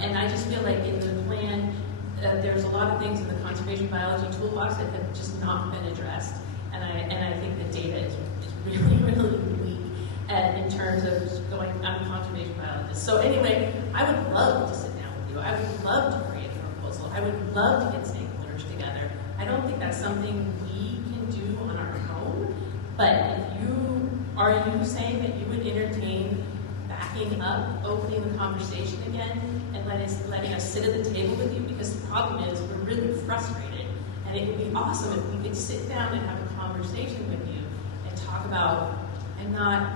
And I just feel like in the plan, there's a lot of things in the conservation biology toolbox that have just not been addressed. And I think the data is really, really weak in terms of going, I'm a conservation biologist. So anyway, I would love to sit down with you. I would love to create a proposal. I would love to get stakeholders together. I don't think that's something we can do on our own, but are you saying that you would entertain backing up, opening the conversation again, and letting us sit at the table with you? Because the problem is we're really frustrated, and it would be awesome if we could sit down and have a conversation with you and talk about,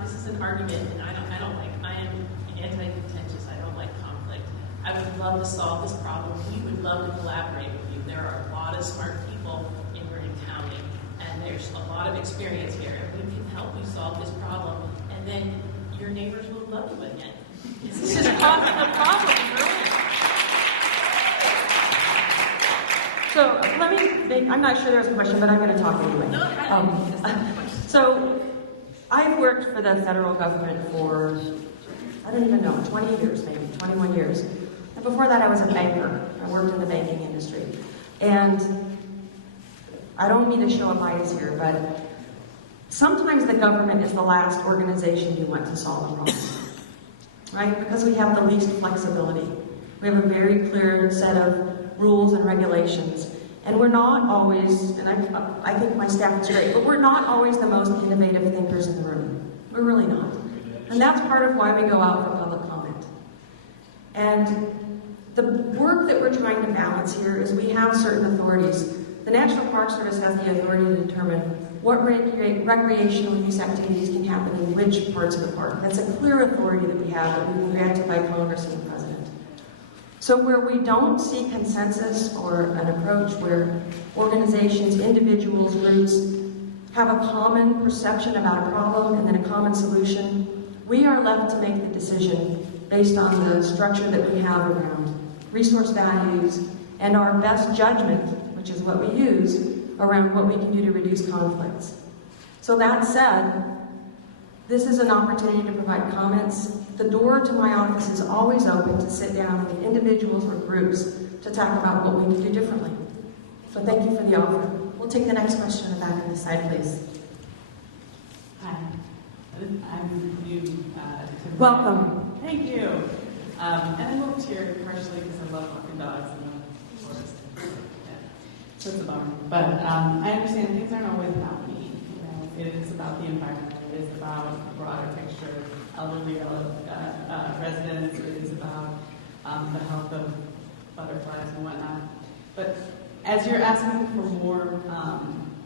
this is an argument, and I am anti-contentious, I don't like conflict. I would love to solve this problem. We would love to collaborate with you. There are a lot of smart people in Marin County, and there's a lot of experience here, and we can help you solve this problem, and then your neighbors will love you again. This is just causing a problem in Marin. So I'm not sure there's a question, but I'm going to talk anyway. No, so I've worked for the federal government for, I don't even know, 20 years maybe, 21 years. And before that I was a banker. I worked in the banking industry. And I don't mean to show a bias here, but sometimes the government is the last organization you want to solve a problem, right? Because we have the least flexibility. We have a very clear set of rules and regulations. And we're not always, and I think my staff is great, but we're not always the most innovative thinkers in the room. We're really not. And that's part of why we go out for public comment. And the work that we're trying to balance here is we have certain authorities. The National Park Service has the authority to determine what recreational use activities can happen in which parts of the park. That's a clear authority that we have that we've been granted by Congress and the President. So where we don't see consensus or an approach where organizations, individuals, groups have a common perception about a problem and then a common solution, we are left to make the decision based on the structure that we have around resource values and our best judgment, which is what we use, around what we can do to reduce conflicts. So that said, this is an opportunity to provide comments. The door to my office is always open to sit down with individuals or groups to talk about what we can do differently. So thank you for the offer. We'll take the next question in the back of the side, please. Hi, I'm new to Welcome. Thank you. And I moved here partially because I love walking dogs in the forest. Yeah. So it's a bummer. But I understand things aren't always about me. You know, it is about the environment. It is about the broader picture of elderly residents. It is about the health of butterflies and whatnot. But as you're asking for more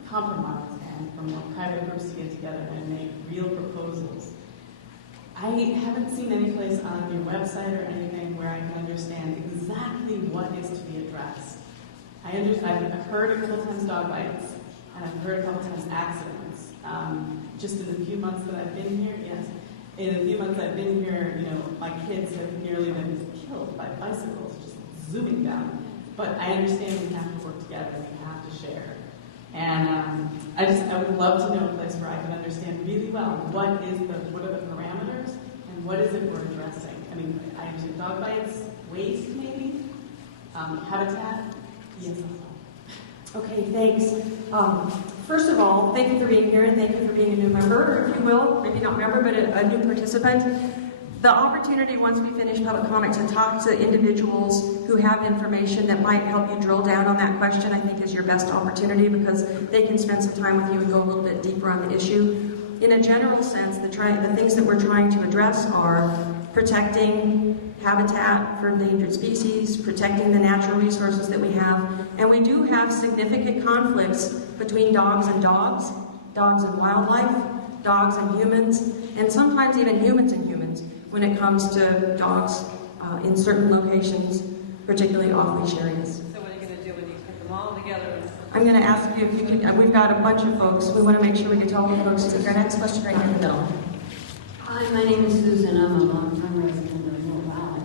compromise and for more private groups to get together and make real proposals, I haven't seen any place on your website or anything where I can understand exactly what is to be addressed. I've heard a couple times dog bites, and I've heard a couple times accidents. Just in the few months that I've been here, yes. In a few months I've been here, you know, my kids have nearly been killed by bicycles just zooming down. But I understand we have to work together, we have to share. And I would love to know a place where I can understand really well what are the parameters and what is it we're addressing. I mean, I understand dog bites, waste maybe, habitat. Yes. Okay, thanks. First of all, thank you for being here and thank you for being a new member, if you will, maybe not member, but a new participant. The opportunity, once we finish public comment, to talk to individuals who have information that might help you drill down on that question, I think is your best opportunity because they can spend some time with you and go a little bit deeper on the issue. In a general sense, the things that we're trying to address are protecting habitat for endangered species, protecting the natural resources that we have, and we do have significant conflicts between dogs and dogs, dogs and wildlife, dogs and humans, and sometimes even humans and humans when it comes to dogs in certain locations, particularly off-leash areas. So what are you going to do when you put them all together? I'm going to ask you if you could, we've got a bunch of folks, we want to make sure we get to all the folks. Take our next question right here in the middle. Hi, my name is Susan. I'm a long-time resident of Mill Valley.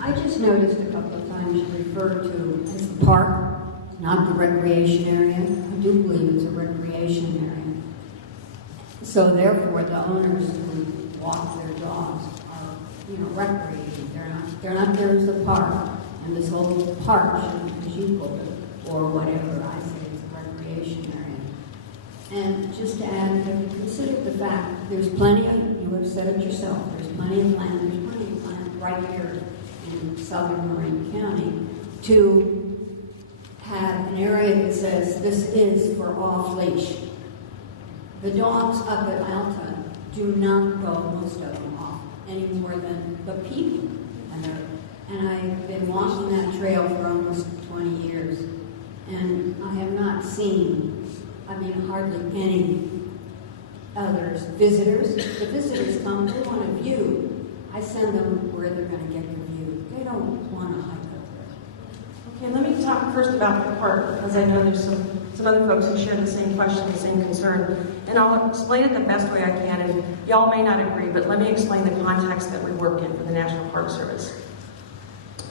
I just noticed a couple of times you referred to as the park, not the recreation area. I do believe it's a recreation area. So therefore, the owners who walk their dogs are recreating. They're not there as a park, and this whole park, as you call it, or whatever I say, it's a recreation area. And just to add, have you considered the fact there's plenty of, you have said it yourself, there's plenty of land right here in southern Marin County to have an area that says this is for off-leash. The dogs up at Alta do not go, most of them, off any more than the people. And I've been walking that trail for almost 20 years, and I have not seen, hardly any others, visitors. The visitors come, they want a view. I send them where they're going to get the view. They don't want to hike up there. Okay, let me talk first about the park, because I know there's some other folks who share the same question, the same concern. And I'll explain it the best way I can, and y'all may not agree, but let me explain the context that we work in for the National Park Service.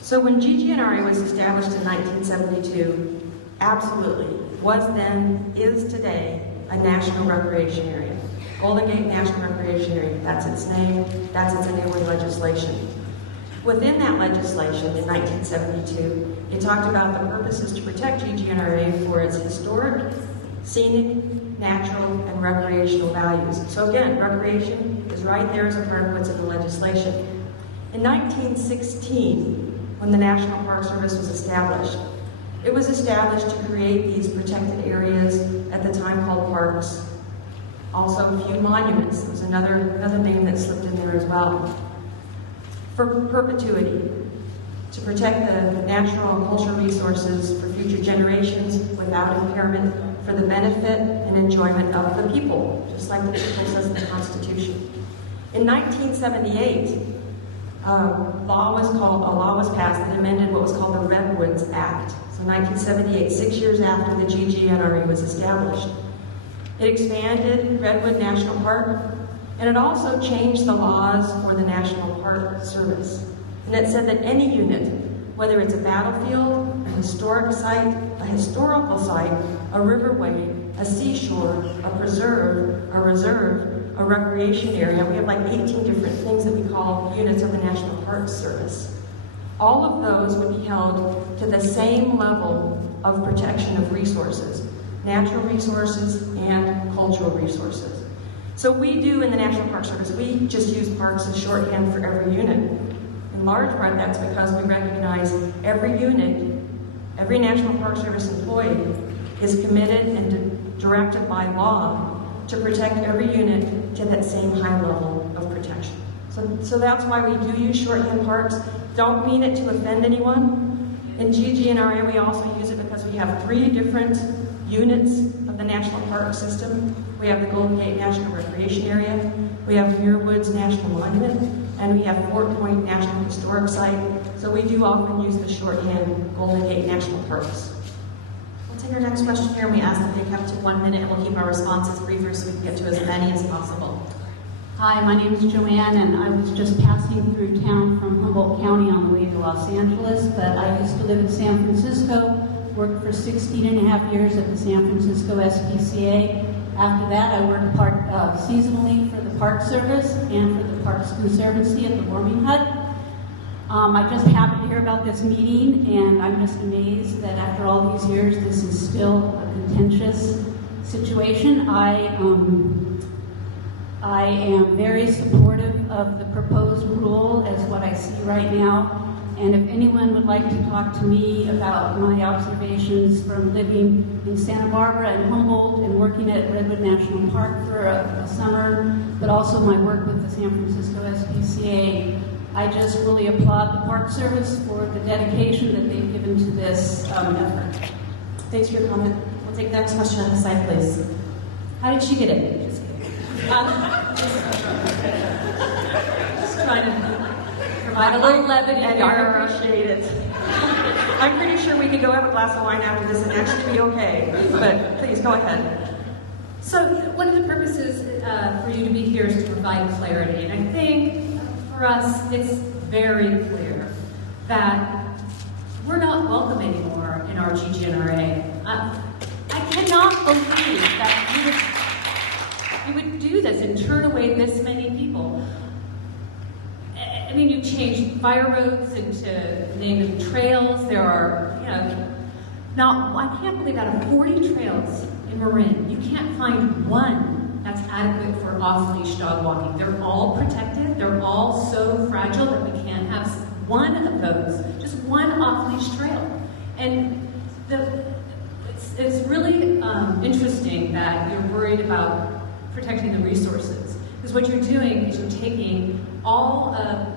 So when GGNRA was established in 1972, absolutely, was then, is today, a national recreation area. Golden Gate National Recreation Area, that's its name, that's its enabling legislation. Within that legislation in 1972, it talked about the purposes to protect GGNRA for its historic, scenic, natural, and recreational values. So again, recreation is right there as a part of what's in the legislation. In 1916, when the National Park Service was established, it was established to create these protected areas, at the time called parks. Also a few monuments, there's another name that slipped in there as well. For perpetuity, to protect the natural and cultural resources for future generations without impairment, for the benefit and enjoyment of the people, just like the people says in the Constitution. In 1978, a law was passed that amended what was called the Redwoods Act. So 1978, 6 years after the GGNRA was established. It expanded Redwood National Park, and it also changed the laws for the National Park Service. And it said that any unit, whether it's a battlefield, a historic site, a historical site, a riverway, a seashore, a preserve, a reserve, a recreation area, we have like 18 different things that we call units of the National Park Service. All of those would be held to the same level of protection of resources, natural resources and cultural resources. So we do in the National Park Service, we just use parks as shorthand for every unit. In large part, that's because we recognize every unit, every National Park Service employee is committed and directed by law to protect every unit to that same high level of protection. So that's why we do use shorthand parks. Don't mean it to offend anyone. In GGNRA, we also use it because we have 3 different units of the National Park System. We have the Golden Gate National Recreation Area, we have Muir Woods National Monument, and we have Fort Point National Historic Site. So we do often use the shorthand Golden Gate National Parks. We'll take our next question here, and we ask that they kept to 1 minute, and we'll keep our responses briefer so we can get to as many as possible. Hi, my name is Joanne, and I was just passing through town from Humboldt County on the way to Los Angeles, but I used to live in San Francisco, worked for 16 and a half years at the San Francisco SPCA. After that, I worked seasonally for the Park Service and for the Parks Conservancy at the Warming Hut. I just happened to hear about this meeting, and I'm just amazed that after all these years, this is still a contentious situation. I am very supportive of the proposed rule as what I see right now. And if anyone would like to talk to me about my observations from living in Santa Barbara and Humboldt and working at Redwood National Park for a summer, but also my work with the San Francisco SPCA, I just really applaud the Park Service for the dedication that they've given to this effort. Thanks for your comment. We'll take the next question on the side, please. How did she get it? Just kidding. Just trying to provide a little levity. And I appreciate it. I'm pretty sure we could go have a glass of wine after this and actually be okay. But please, go ahead. So one of the purposes for you to be here is to provide clarity. And I think for us, it's very clear that we're not welcome anymore in our GGNRA. I cannot believe that you would do this and turn away this many people. I mean, you change fire roads into name them trails. There are, you know, now I can't believe out of 40 trails in Marin, you can't find one that's adequate for off-leash dog walking. They're all protected. They're all so fragile that we can't have one of those, just one off-leash trail. And it's really interesting that you're worried about protecting the resources. Because what you're doing is you're taking all of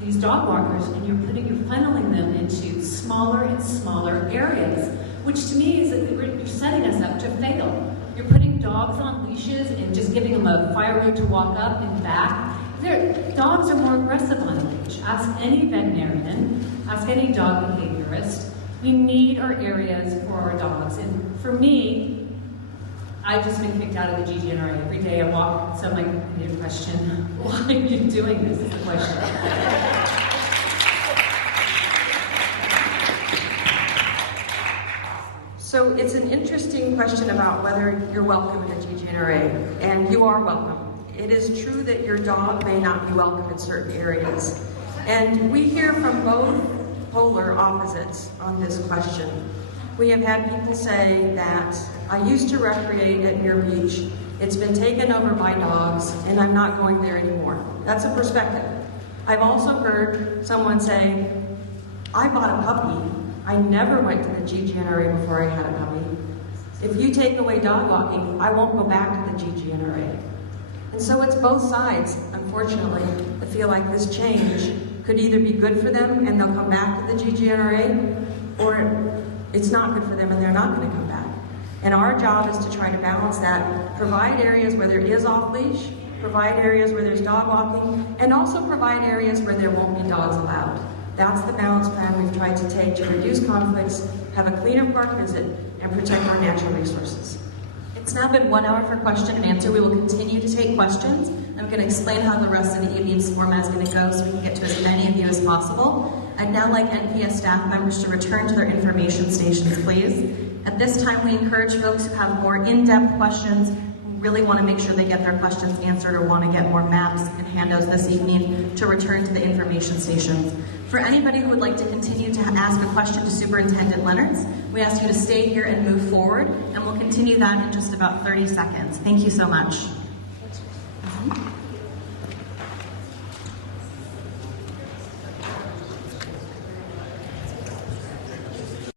these dog walkers and you're funneling them into smaller and smaller areas, which to me is that you're setting us up to fail. You're putting dogs on leashes and just giving them a fire road to walk up and back. Dogs are more aggressive on a leash. Ask any veterinarian, ask any dog behaviorist. We need our areas for our dogs. And for me, I've just been kicked out of the GGNRA. Every day I walk, so I'm like, I need a question. Why are you doing this is the question. So it's an interesting question about whether you're welcome in the GGNRA, and you are welcome. It is true that your dog may not be welcome in certain areas. And we hear from both polar opposites on this question. We have had people say that I used to recreate at Muir Beach. It's been taken over by dogs and I'm not going there anymore. That's a perspective. I've also heard someone say, I bought a puppy. I never went to the GGNRA before I had a puppy. If you take away dog walking, I won't go back to the GGNRA. And so it's both sides, unfortunately, that feel like this change could either be good for them and they'll come back to the GGNRA, or it's not good for them and they're not going to come back. And our job is to try to balance that, provide areas where there is off-leash, provide areas where there's dog walking, and also provide areas where there won't be dogs allowed. That's the balance plan we've tried to take to reduce conflicts, have a cleaner park visit, and protect our natural resources. It's now been 1 hour for question and answer. We will continue to take questions. I'm going to explain how the rest of the evening's format is going to go so we can get to as many of you as possible. I'd now like NPS staff members to return to their information stations, please. At this time, we encourage folks who have more in-depth questions, who really want to make sure they get their questions answered or want to get more maps and handouts this evening, to return to the information stations. For anybody who would like to continue to ask a question to Superintendent Leonards, we ask you to stay here and move forward, and we'll continue that in just about 30 seconds. Thank you so much.